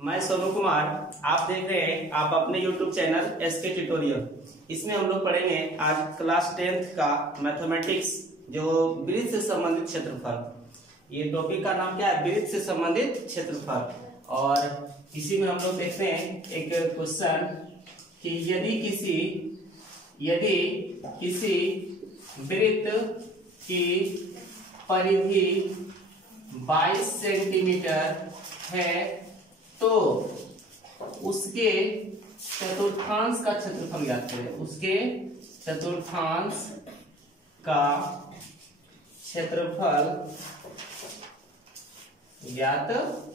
मैं सोनू कुमार। आप देख रहे हैं आप अपने YouTube चैनल एसके ट्यूटोरियल। इसमें हम लोग पढ़ेंगे आज क्लास 10th का मैथमेटिक्स, जो वृत्त से संबंधित क्षेत्रफल। ये टॉपिक का नाम क्या है? वृत्त से संबंधित क्षेत्रफल। और इसी में हम लोग देखते हैं एक क्वेश्चन कि यदि किसी वृत्त की परिधि 22 सेंटीमीटर है तो उसके चतुर्थांश का क्षेत्रफल ज्ञात करें। उसके चतुर्थांश का क्षेत्रफल ज्ञात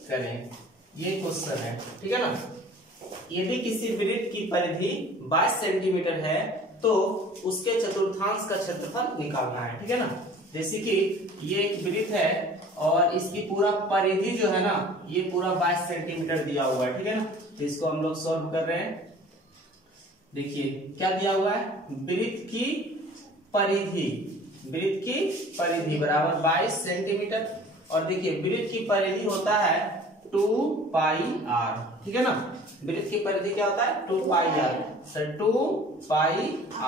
करें। ये क्वेश्चन है, ठीक है ना। यदि किसी वृत्त की परिधि 22 सेंटीमीटर है तो उसके चतुर्थांश का क्षेत्रफल निकालना है, ठीक है ना। जैसे कि ये एक वृत्त है और इसकी पूरा परिधि जो है ना, ये पूरा 22 सेंटीमीटर दिया हुआ है, ठीक है ना। तो इसको हम लोग सॉल्व कर रहे हैं। देखिए क्या दिया हुआ है, वृत्त की परिधि बराबर 22 सेंटीमीटर। और देखिए वृत्त की परिधि होता है 2 पाई r, ठीक है ना। वृत्त की परिधि क्या होता है? 2 pi r। Sir 2 pi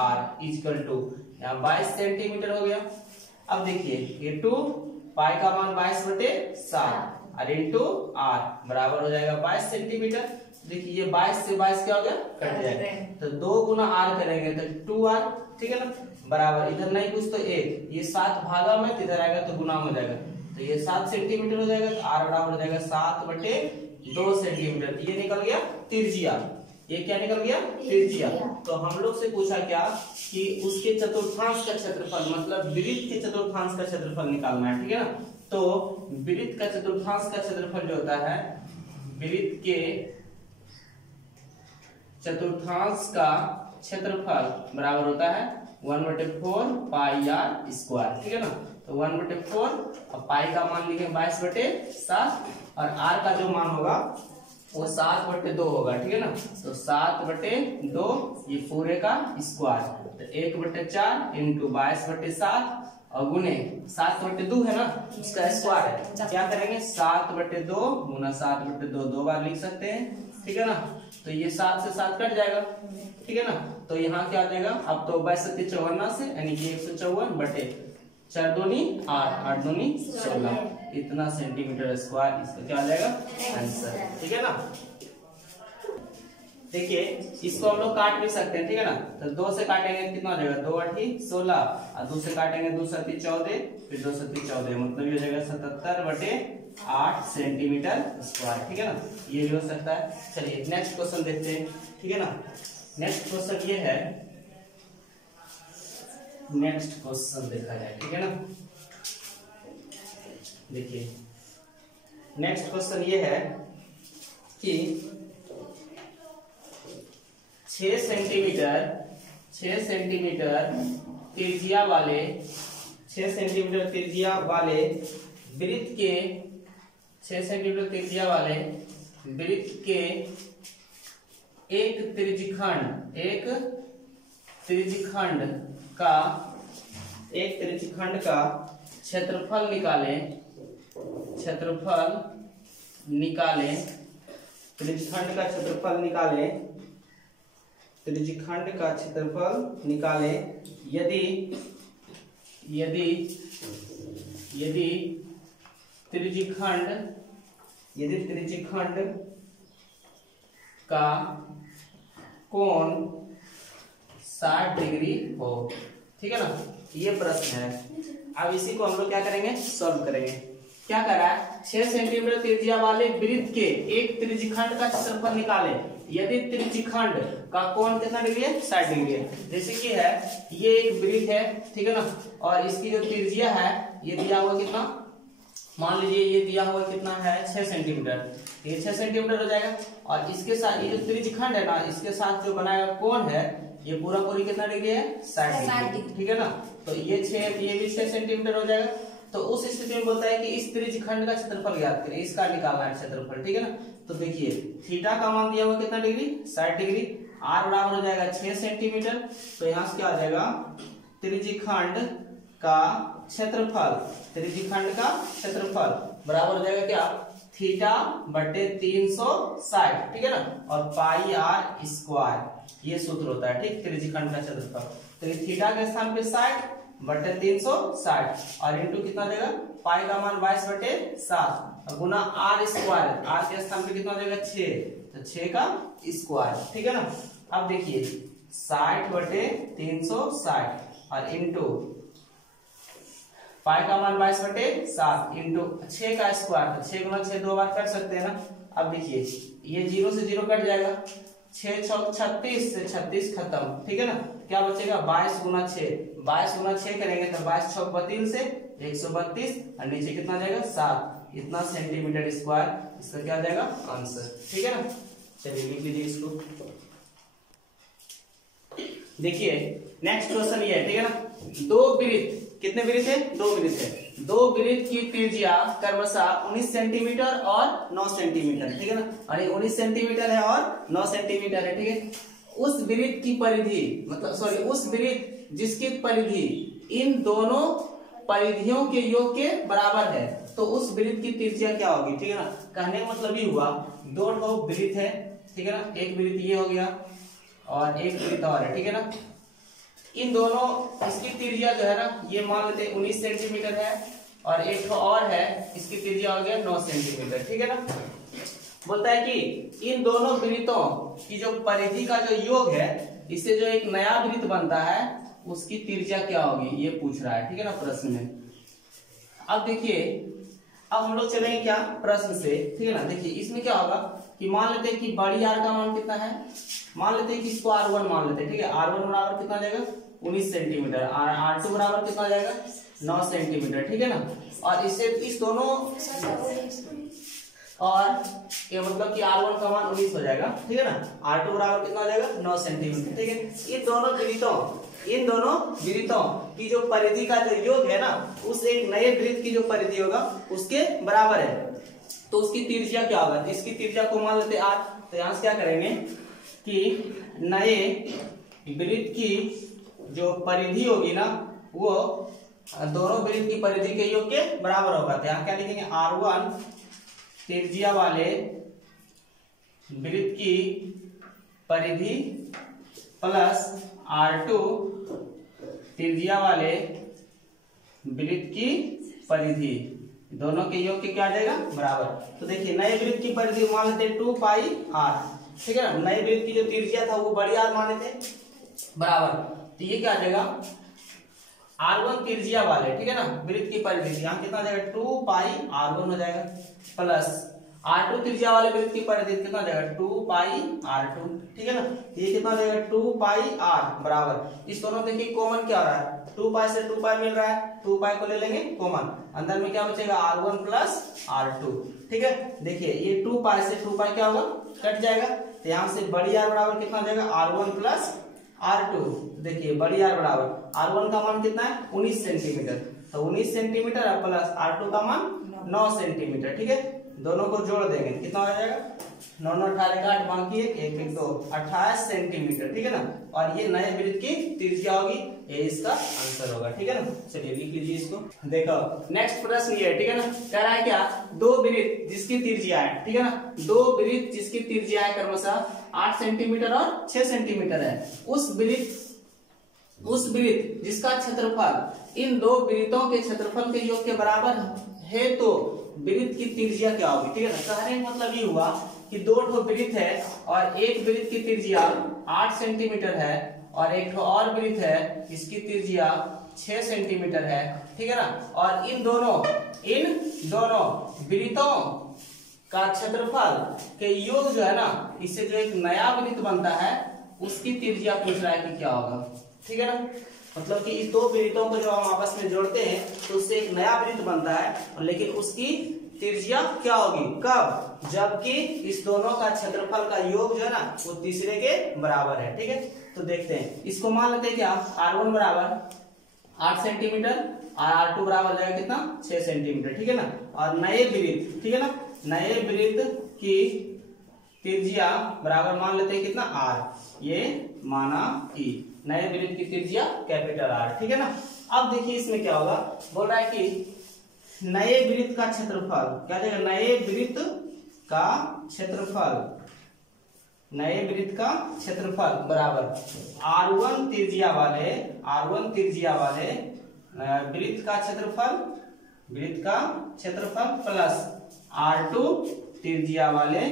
r equal to यहाँ 22 सेंटीमीटर हो गया। अब देखिए ये 2 पाई का मान 22/7 और इंटू r बराबर हो जाएगा 22 सेंटीमीटर। देखिए ये 22 से 22 क्या हो गया? कट जाएगा। तो 2 गुना r करेंगे तो 2r, ठीक है ना। बराबर इधर नहीं कुछ तो 1, ये 7 भागा में इधर आएगा तो गुना हो जाएगा। तो ये 7 सेंटीमीटर हो जाएगा। तो r बराबर हो जाएगा 7/2 सेंटीमीटर। ये निकल गया त्रिज्या। ये क्या निकल गया? त्रिज्या। तो हम लोग से पूछा क्या कि उसके चतुर्थांश का क्षेत्रफल, मतलब वृत्त के चतुर्थांश का क्षेत्रफल निकालना है, ठीक है ना। तो वृत्त का चतुर्थांश का क्षेत्रफल जो होता है, वृत्त के चतुर्थांश का क्षेत्रफल बराबर होता है 1/4 पाई r स्क्वायर, ठीक है ना। तो 1/4 और पाई का मान लिखे 22/7 और r का जो मान होगा वो 7/2 होगा, ठीक है ना। तो 7/2 ये पूरे का स्क्वायर, तो 1/4 इंटू 22/7 और गुने 7/2 है ना, उसका स्क्वायर है। क्या करेंगे? 7/2 गुना 7/2 दो बार लिख सकते हैं, ठीक है ना। तो ये 7 से 7 कट जाएगा, ठीक है ना। तो यहाँ क्या आ जाएगा? अब तो 22 54 से यानी कि 154/4 दूनी 8 दूनी 16, इतना सेंटीमीटर स्क्वायर इसका क्या आ जाएगा? आंसर, ठीक है ना। देखिए इसको हम लोग काट भी सकते हैं, ठीक है ना। तो 2 से काटेंगे कितना हो जाएगा? 2 8 16 और 2 से काटेंगे 2 7 14, फिर 2 7 14, मतलब ये हो जाएगा 77/8 सेंटीमीटर स्क्वायर, ठीक है ना। ये भी हो सकता है। चलिए नेक्स्ट क्वेश्चन देखते हैं, ठीक है ना। नेक्स्ट क्वेश्चन ये है, नेक्स्ट क्वेश्चन देखा जाए, ठीक है ना। देखिए नेक्स्ट क्वेश्चन ये है कि 6 सेंटीमीटर त्रिज्या वाले वृत्त के 6 सेंटीमीटर त्रिज्या वाले वृत्त के एक त्रिज्यखंड का क्षेत्रफल निकालें। त्रिज्यखंड का क्षेत्रफल निकालें यदि त्रिज्यखंड का कोण 60 डिग्री हो, ठीक है ना। ये प्रश्न है। अब इसी को हम लोग क्या करेंगे? सॉल्व करेंगे। क्या कर रहा है? 6 सेंटीमीटर त्रिज्या वाले वृत्त के एक त्रिज्यखंड का क्षेत्रफल निकाले यदि त्रिज्यखंड का कोण कितना डिग्री है? 60 डिग्री है। जैसे कि है ये एक वृत्त है, ठीक है ना, और इसकी जो त्रिज्या है ये दिया हुआ कितना, मान लीजिए ये दिया हुआ कितना है? 6 सेंटीमीटर। ये 6 सेंटीमीटर हो जाएगा। और इसके साथ ये जो त्रिज्यखंड है ना, इसके साथ जो बनाया कोण है ये पूरा पूरी कितना डिग्री है? 60 डिग्री, ठीक है ना। तो ये भी 6 सेंटीमीटर हो जाएगा। तो उस स्थिति में बोलता है कि इस त्रिज्यखंड का क्षेत्रफल ज्ञात करें, इसका निकालना है क्षेत्रफल, ठीक है ना। तो देखिए थीटा का मान दिया हुआ कितना डिग्री? 60 डिग्री। r बराबर हो जाएगा 6 सेंटीमीटर। तो यहाँ से क्या आ जाएगा? त्रिज्यखंड का क्षेत्रफल बराबर हो जाएगा क्या? थीटा बटे 360, ठीक है ना, और पाई आर स्क्वायर, ये सूत्र होता है, ठीक, त्रिज्यखंड का क्षेत्रफल। तो ये थीटा के स्थान पे 60 बटे 360 और इंटू कितना देगा, पाई का मान 22 बटे 7 और गुना आर स्क्वायर, आर के स्थान पे कितना देगा 6, तो 6 का स्क्वायर, ठीक है ना। अब देखिए 60 बटे 360 और इंटू पाई का मान 22 बटे 7 इंटू 6 का स्क्वायर, तो 6 गुना 6 दो बार कर सकते हैं ना। अब देखिए ये 0 से 0 कट जाएगा, 6 छक 36 से 36 खत्म, ठीक है ना, क्या बचेगा 22 गुना 6, 22 गुना 6 करेंगे तो 22 छक 32 से 132 और नीचे कितना जाएगा 7, इतना सेंटीमीटर स्क्वायर, इसका क्या जाएगा आंसर, ठीक है ना। चलिए लिख लीजिए इसको। देखिए नेक्स्ट क्वेश्चन ये है, ठीक है ना, दो वृत्त, कितने वृत्त है, दो वृत्त है, दो वृत्त की त्रिज्या क्रमशः 19 सेंटीमीटर और 9 सेंटीमीटर, ठीक है ना, और ये 19 सेंटीमीटर है और 9 सेंटीमीटर है, ठीक है। उस वृत्त की परिधि, मतलब सॉरी, उस वृत्त जिसकी परिधि इन दोनों परिधियों के योग के बराबर है, तो उस वृत्त की त्रिज्या क्या होगी, ठीक है ना। कहने का मतलब ये हुआ दो ठो वृत्त है, ठीक है ना, एक वृत्त ये हो गया और एक वृत्त और है, ठीक है ना। इन दोनों, इसकी त्रिज्या जो है ना, ये मान लेते हैं 19 सेंटीमीटर है और एक और है, इसकी त्रिज्या हो गया 9 सेंटीमीटर, ठीक है ना। बोलता है कि इन दोनों वृत्तों की जो परिधि का जो योग है, इससे जो एक नया वृत्त बनता है उसकी त्रिज्या क्या होगी, ये पूछ रहा है, ठीक है ना, प्रश्न में। अब देखिए, अब हम लोग चलेंगे क्या प्रश्न से, ठीक है ना। देखिए इसमें क्या होगा कि मान लेते हैं कि बड़ी आर का मान कितना है, मान लेते हैं कि इसको R1 मान लेते हैं, ठीक है। R1 बराबर कितना जाएगा 19 सेंटीमीटर, और R2 बराबर कितना जाएगा 9 सेंटीमीटर, ठीक है ना। और इससे इस दोनों, और ये मतलब कि R1 का मान 19 हो जाएगा, ठीक है ना। R2 बराबर कितना हो जाएगा 9 सेंटीमीटर, ठीक है। इन दोनों वृत्तों की जो परिधि का जो योग है ना, उस एक नए वृत्त की जो परिधि होगा उसके बराबर है, तो उसकी त्रिज्या क्या होगा, इसकी त्रिज्या को मान लेते R। तो यहाँ से क्या करेंगे कि नए वृत्त की जो परिधि होगी ना, वो दोनों वृत्त की परिधि के योग के बराबर होगा। तो यहाँ क्या लिखेंगे, R1 त्रिज्या वाले वृत्त की परिधि प्लस R2 त्रिज्या वाले वृत्त की परिधि, दोनों के योग के क्या आ जाएगा बराबर। तो देखिए नए वृत्त की परिधि मान लेते 2 पाई r, ठीक है ना। नए वृत्त की जो त्रिज्या था वो बड़ी R मान लेते बराबर, तो ये क्या आ जाएगा R1 त्रिज्या वाले, ठीक है ना, वृत्त की परिधि, यहाँ कितना आ जाएगा 2 पाई R1 हो जाएगा, प्लस R2 त्रिज्या वाले वृत्त की परिधि कितना आ जाएगा 2 पाई R2, ठीक है ना। ये कितना आ जाएगा 2 पाई R बराबर, इस दोनों देखिए कॉमन क्या हो रहा है, 2 पाई से 2 पाई मिल रहा है, 2 पाई को ले लेंगे कॉमन, अंदर में क्या बचेगा R1 प्लस R2, ठीक है। देखिए ये 2 पाई से 2 पाई क्या होगा कट जाएगा, तो यहाँ से बड़ी R बराबर कितना हो जाएगा R1 प्लस R2। देखिए बड़ी R बराबर, R1 का मान कितना है 19 सेंटीमीटर, तो 19 सेंटीमीटर प्लस R2 का मान 9 सेंटीमीटर, ठीक है। दोनों को जोड़ देंगे कितना हो जाएगा 9 9 18 का 8 बाकी 1 1 2 28 सेंटीमीटर, ठीक है ना। और ये नए वृत्त की त्रिज्या होगी, ये इसका आंसर होगा, ठीक है ना। चलिए लिख लीजिए इसको। देखो नेक्स्ट प्रश्न ये है, ठीक है ना, कह रहा है क्या, दो वृत्त जिसकी त्रिज्या है, ठीक है ना, दो वृत्त जिसकी त्रिज्या है क्रमशः 8 सेंटीमीटर और 6 सेंटीमीटर है, उस वृत्त जिसका क्षेत्रफल इन दो वृत्तों के क्षेत्रफल के योग के बराबर है, तो वृत्त की त्रिज्या क्या होगी, ठीक है ना। कहने का मतलब ये हुआ कि दो ठो वृत्त है और एक वृत्त की त्रिज्या 8 सेंटीमीटर है और एक ठो और वृत्त है इसकी त्रिज्या 6 सेंटीमीटर है, ठीक है ना। और इन दोनों वृत्तों का क्षेत्रफल के योग जो है ना, इससे जो एक नया वृत्त बनता है उसकी त्रिज्या पूछ रहा है कि क्या होगा, ठीक है ना। मतलब कि इस दो वृत्तों को जब हम आपस में जोड़ते हैं तो उससे एक नया वृत्त बनता है, लेकिन उसकी त्रिज्या क्या होगी कब, जबकि इस दोनों का क्षेत्रफल का योग जो है ना वो तीसरे के बराबर है, ठीक है। तो देखते हैं, इसको मान लेते हैं क्या, R1 बराबर 8 सेंटीमीटर और R2 बराबर जाएगा कितना 6 सेंटीमीटर, ठीक है ना। और नए वृत्त, ठीक है ना, नए वृत्त की त्रिज्या बराबर मान लेते हैं कितना R, ये माना E, नए वृत्त की त्रिज्या कैपिटल R, ठीक है ना। अब देखिए इसमें क्या होगा, बोल रहा है कि नए वृत्त का क्षेत्रफल क्या देगा, नए वृत्त का क्षेत्रफल, नए वृत्त का क्षेत्रफल बराबर R1 त्रिज्या वाले, R1 त्रिज्या वाले वृत्त का क्षेत्रफल, वृत्त का क्षेत्रफल प्लस R2 त्रिज्या वाले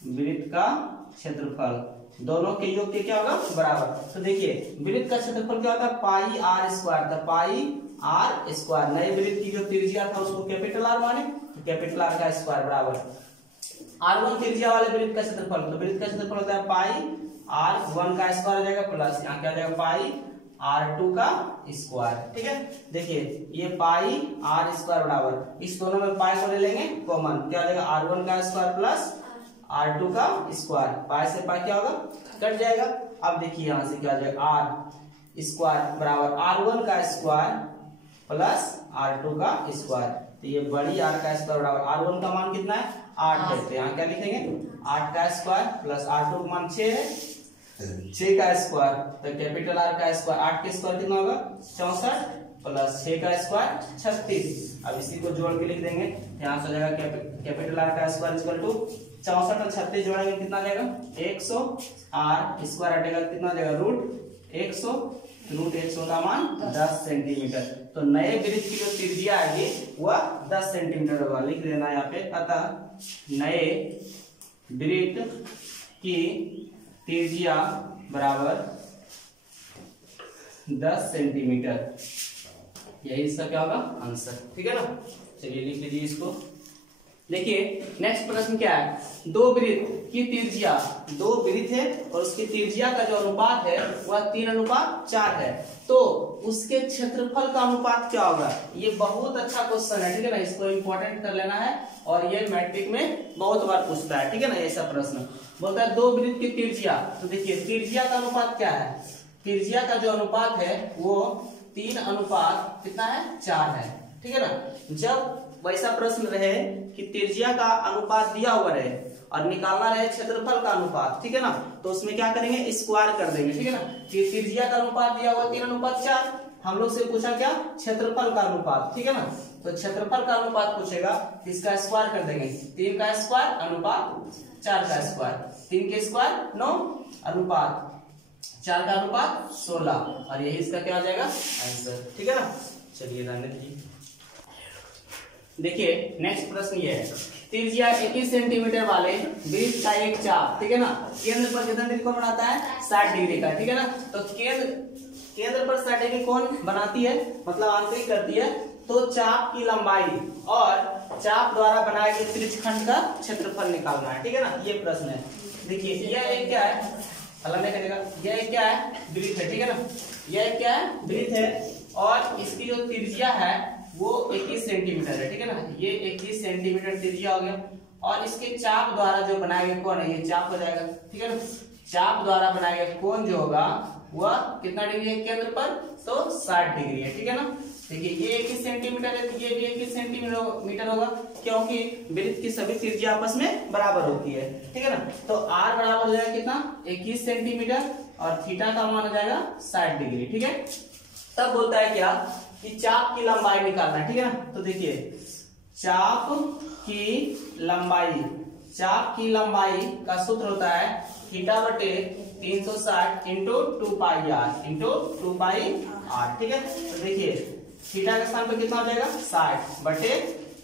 वृत्त का क्षेत्रफल, दोनों के योग के क्या होगा, बराबर। तो देखिए वृत्त का क्षेत्रफल क्या होता है, पाई आर स्क्वायर, तो पाई आर स्क्वायर, नए वृत्त की जो त्रिज्या था उसको कैपिटल आर माने, तो कैपिटल आर का स्क्वायर बराबर R1 त्रिज्या वाले वृत्त का क्षेत्रफल, तो वृत्त का क्षेत्रफल होता है पाई R1 का स्क्वायर हो जाएगा प्लस यहाँ क्या हो जाएगा पाई R2 का स्क्वायर। ठीक है, देखिए ये पाई आर स्क्वायर बराबर, इस दोनों में पाई को ले लेंगे कॉमन, क्या हो जाएगा R1 का स्क्वायर प्लस R2 का स्क्वायर, पाई से पाई क्या होगा, कट जाएगा। अब देखिए यहां से क्या हो जाएगा, R स्क्वायर बराबर R1 का स्क्वायर प्लस R2 का स्क्वायर, तो ये बड़ी R का स्क्वायर बराबर R1 का मान कितना है 8 है, तो यहाँ क्या लिखेंगे 8 का स्क्वायर प्लस R2 का मान 6 है, 6 का स्क्वायर, तो कैपिटल R का स्क्वायर 8 का स्क्वायर कितना होगा 64 प्लस 6 का स्क्वायर 36। अब इसी को जोड़ के लिख देंगे, यहाँ से हो जाएगा कैपिटल R का स्क्वायर इक्वल टू 64 और 36 जोड़ेंगे कितना आ जाएगा 100, R स्क्वायर हटेगा कितना आ जाएगा रूट 100, रूट 100 का मान 10 सेंटीमीटर। तो नए वृत्त की जो त्रिज्या आएगी वह 10 सेंटीमीटर होगा, लिख देना यहाँ पे। अतः नए वृत्त की त्रिज्या बराबर 10 सेंटीमीटर, यही इसका क्या होगा आंसर। ठीक है ना, चलिए लिख लीजिए इसको। देखिए नेक्स्ट प्रश्न क्या है, दो वृत्त की त्रिज्या, दो वृत्त है और उसकी त्रिज्या का जो अनुपात है वह 3:4 है, तो उसके क्षेत्रफल का अनुपात क्या होगा। ये बहुत अच्छा क्वेश्चन है, ठीक है ना, इसको इंपॉर्टेंट कर लेना है और ये मैट्रिक में बहुत बार पूछता है। ठीक है ना, ऐसा प्रश्न बोलता है दो वृत्त की त्रिज्या, तो देखिए त्रिज्या का अनुपात क्या है, त्रिज्या का जो अनुपात है वो 3:4 कितना है 4 है। ठीक है ना, जब वैसा प्रश्न रहे कि त्रिज्या का अनुपात दिया हुआ रहे और निकालना रहे क्षेत्रफल का अनुपात, ठीक है ना, तो उसमें क्या करेंगे स्क्वायर कर देंगे। ठीक है ना, कि त्रिज्या का अनुपात दिया हुआ 3:4, हम लोग से पूछा क्या क्षेत्रफल का अनुपात। ठीक है ना, तो क्षेत्रफल का अनुपात पूछेगा, इसका स्क्वायर कर देंगे, 3 का स्क्वायर अनुपात 4 का स्क्वायर, 3 के स्क्वायर 9 अनुपात 4 का अनुपात 16, और यही इसका क्या आ जाएगा आंसर। ठीक है ना, चलिए ध्यान दीजिए। देखिए नेक्स्ट प्रश्न ये है, त्रिज्या 21 सेंटीमीटर वाले वृत्त का एक चाप, ठीक है ना, केंद्र पर कितना डिग्री कोण बनाता है 60 डिग्री का। ठीक है ना, तो केंद्र पर 60 डिग्री कोण बनाती है, मतलब आंतरिक करती है, तो चाप की लंबाई और चाप द्वारा बनाए गए त्रिज्यखंड का क्षेत्रफल निकालना है। ठीक है ना, ये प्रश्न है। देखिए यह एक क्या है, अलग नहीं करेगा, यह एक क्या है वृत्त है। ठीक है ना, यह क्या है वृत्त है और इसकी जो त्रिज्या है वो 21 सेंटीमीटर है। ठीक है ना, ये 21 सेंटीमीटर त्रिज्या हो गया और इसके चाप द्वारा जो बनाया गया कोण है ये चाप हो जाएगा। ठीक है ना, चाप द्वारा बनाया गया कोण जो होगा वह कितना डिग्री है केंद्र पर, तो 60 डिग्री है। ठीक है ना, देखिए ये 21 सेंटीमीटर है तो ये भी 21 सेंटीमीटर होगा, क्योंकि वृत्त की सभी त्रिज्या आपस में बराबर होती है। ठीक है ना, तो r बराबर हो जाएगा कितना 21 सेंटीमीटर और थीटा का मान हो जाएगा 60 डिग्री। ठीक है, तब बोलता है क्या कि चाप की लंबाई निकालना है। ठीक है ना, तो देखिए चाप की लंबाई का सूत्र होता है थीटा बटे 360 इंटू 2πr इंटू 2πr। ठीक है, तो देखिए थीटा का स्थान पर कितना हो जाएगा 60 बटे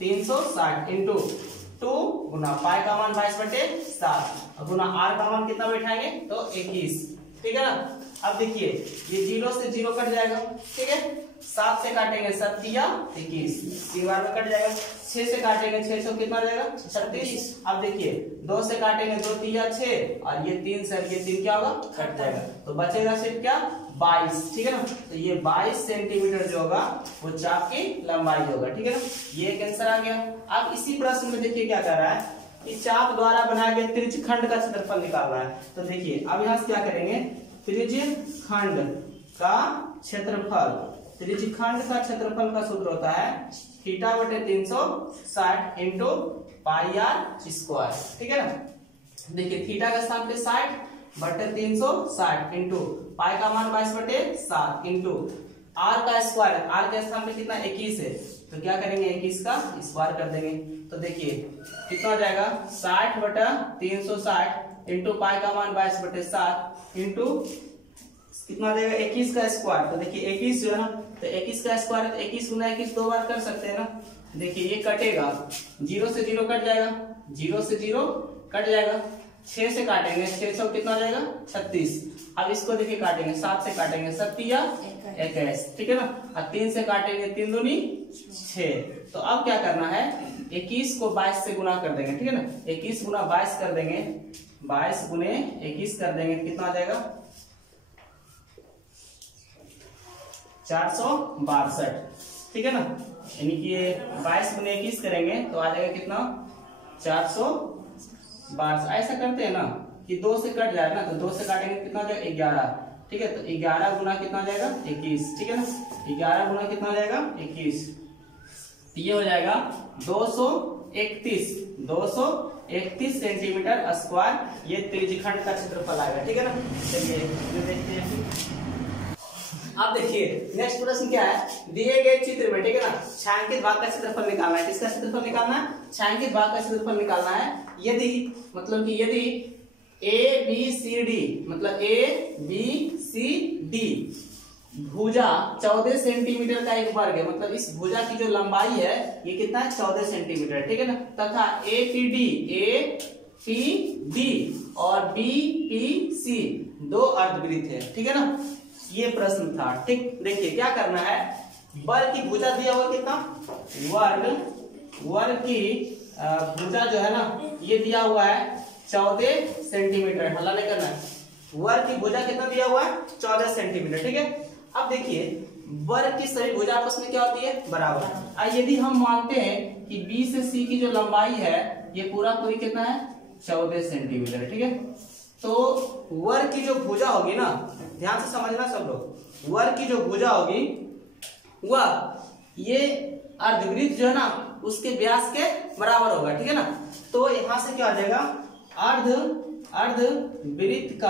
360 इंटू 2 गुना पाई का मान 22/7 गुना r का मान कितना बैठाएंगे तो 21। ठीक है ना, अब देखिए ये 0 से 0 कट जाएगा। ठीक है, 7 से काटेंगे 7 या 21, 3 बार में कट जाएगा। 6 से काटेंगे 6 से कितना जाएगा 36। अब देखिए 2 से काटेंगे 2 या 6 और ये 3 से ये 3 क्या होगा कट जाएगा, तो बचेगा सिर्फ क्या 22। ठीक है ना, तो ये 22 सेंटीमीटर जो होगा वो चाप की लंबाई होगा। ठीक है ना, ये एक आंसर आ गया। अब इसी प्रश्न में देखिए क्या कर रहा है कि चाप द्वारा बनाए गए त्रिज्यखंड का क्षेत्रफल निकालना है। तो देखिए अब यहाँ से क्या करेंगे, त्रिज्यखंड का क्षेत्रफल, त्रिज्यखंड का क्षेत्रफल का सूत्र होता है थीटा बटे 360 इंटू πr स्क्वायर। ठीक है ना, देखिए थीटा का स्थान पे 60 बटे 360 इंटू पाई का मान 22/7 इंटू आर का स्क्वायर है, आर के स्थान पे कितना 21 है, तो क्या करेंगे 21 का स्क्वायर कर देंगे। तो देखिए कितना हो जाएगा 60/360 इंटू पाई का मान 22/7 इंटू कितना देगा 21 का स्क्वायर। तो देखिए 21 जो है ना, तो 21 का स्क्वायर है तो 21 गुना 21 दो बार कर सकते हैं ना। देखिए ये कटेगा, 0 से 0 कट जाएगा, 0 से 0 कट जाएगा, 6 से काटेंगे, 6 सौ कितना हो जाएगा 36। अब इसको देखिए काटेंगे, 7 से काटेंगे 7 या 21, ठीक है ना। अब 3 से काटेंगे, 3 दूनी 6। तो अब क्या करना है 21 को 22 से गुना कर देंगे, ठीक है ना। 21 गुना 22 कर देंगे, 22 गुने 21 कर देंगे, कितना आ जाएगा 462, ठीक है ना। यानी कि 22 गुने 21 करेंगे तो आ जाएगा कितना 462। ऐसा करते हैं ना कि 2 से कट जाए ना, तो 2 से काटेंगे कितना हो जाएगा 11, ठीक है। तो 11 गुना कितना हो जाएगा 21, ठीक है ना। 11 गुना कितना हो जाएगा 21, ये हो जाएगा 231 सेंटीमीटर स्क्वायर। ये त्रिज्यखंड का क्षेत्रफल आएगा, ठीक है ना। चलिए देखते हैं। अब देखिए नेक्स्ट प्रश्न क्या है, दिए गए चित्र में, ठीक है ना, छायांकित भाग का क्षेत्रफल निकालना है। किसका क्षेत्रफल निकालना है, छायांकित भाग का क्षेत्रफल निकालना है। यदि मतलब कि यदि ए बी सी डी, मतलब ए बी सी डी भुजा 14 सेंटीमीटर का एक वर्ग है, मतलब इस भुजा की जो लंबाई है ये कितना है 14 सेंटीमीटर, ठीक है ना। तथा ए पी डी और बी पी सी दो अर्धवृत्त है, ठीक है ना। ये प्रश्न था, ठीक। देखिए क्या करना है, वर्ग की भुजा दिया हुआ कितना, वर्ग की भुजा जो है ना ये दिया हुआ है 14 सेंटीमीटर। हल्ला नहीं करना है, वर्ग की भुजा कितना दिया हुआ है 14 सेंटीमीटर, ठीक है। अब देखिए वर्ग की सभी भुजा आपस में क्या होती है बराबर। यदि हम मानते हैं कि बी से सी की जो लंबाई है ये पूरा पूरी कितना है 14 सेंटीमीटर, ठीक है। तो वर्ग की जो भुजा होगी ना, ध्यान से समझना सब लोग, वर्ग की जो भुजा होगी वह ये अर्धवृत्त जो है ना उसके व्यास के बराबर होगा, ठीक है ना। तो यहां से क्या हो जाएगा अर्धवृत्त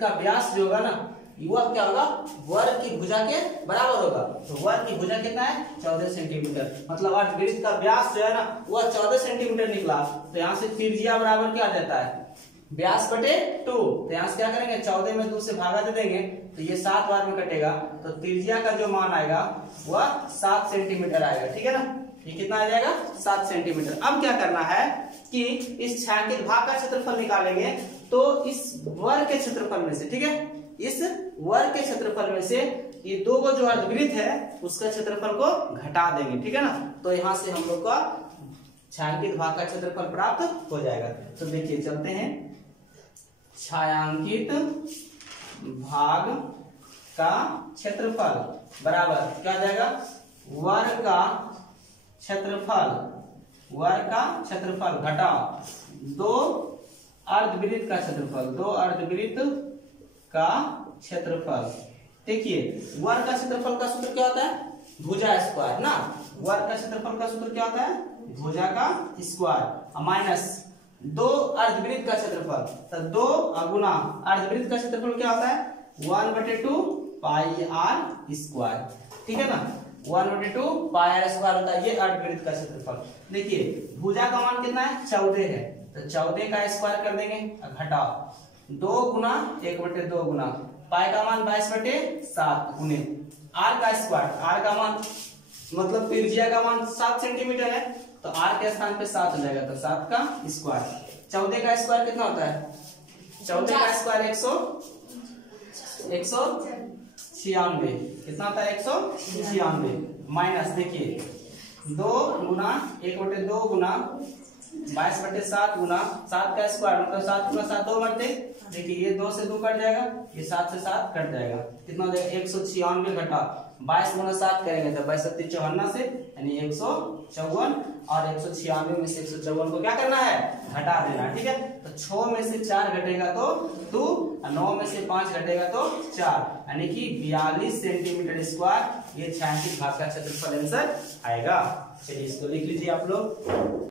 का व्यास जो होगा ना वह क्या होगा वर्ग की भुजा के बराबर होगा। तो वर्ग की भुजा कितना है 14 सेंटीमीटर, मतलब अर्धवृत्त का व्यास जो है ना वह 14 सेंटीमीटर निकला। तो यहाँ से त्रिज्या बराबर क्या आ जाता है व्यास बटे 2। तो यहाँ से क्या करेंगे 14 में 2 से भागा दे देंगे तो ये 7 बार में कटेगा। तो त्रिज्या का जो मान आएगा वह 7 सेंटीमीटर आएगा, ठीक है ना। ये कितना आ जाएगा 7 सेंटीमीटर। अब क्या करना है कि इस छायांकित भाग का क्षेत्रफल निकालेंगे। तो इस वर्ग के क्षेत्रफल में से, ठीक है, इस वर्ग के क्षेत्रफल में से ये दो को जो अर्धवृत्त है उसका क्षेत्रफल को घटा देंगे, ठीक है ना। तो यहाँ से हम लोग का छायांकित भाग का क्षेत्रफल प्राप्त हो जाएगा। तो देखिए चलते हैं, छायांकित भाग का क्षेत्रफल बराबर क्या आ जाएगा वर्ग का क्षेत्रफल घटा दो अर्धवृत्त का क्षेत्रफल। देखिए वर्ग का क्षेत्रफल का सूत्र क्या होता है भुजा स्क्वायर ना। वर्ग का क्षेत्रफल का सूत्र क्या होता है भुजा का स्क्वायर माइनस दो अर्धवृत्त का क्षेत्रफल। तो 2 गुना अर्धवृत्त का क्षेत्रफल क्या होता है 1/2 पाई आर स्क्वायर, ठीक है ना। 1/2 पाई आर स्क्वायर होता है ये अर्धवृत्त का क्षेत्रफल। देखिए भुजा का मान कितना है 14 है, तो 14 का स्क्वायर कर देंगे, घटाओ 2 गुना 1/2 गुना पाई का मान 22/7 गुने आर का स्क्वायर। आर का मान मतलब त्रिज्या का मान 7 सेंटीमीटर है, तो आर के स्थान पे 7 हो जाएगा, तो 7 का स्क्वायर। 14 का स्क्वायर कितना होता है 14 का स्क्वायर 196 कितना होता है 196 माइनस देखिए 2 गुना 1/2 गुना 22/7 गुना 7 का स्क्वायर मतलब 7 गुना 7 2 मरते। देखिए ये 2 से 2 कट जाएगा, ये 7 से 7 कट जाएगा, कितना हो जाएगा 196 घटा 22 गुना 7 करेंगे तो 22 54 से यानी 154 और 196 में से 154 को क्या करना है घटा देना, ठीक है। तो 6 में से 4 घटेगा तो 2 और 9 में से 5 घटेगा तो 4 यानी कि 42 सेंटीमीटर स्क्वायर ये छायांकित भाग का क्षेत्रफल आंसर आएगा। चलिए इसको लिख लीजिए आप लोग।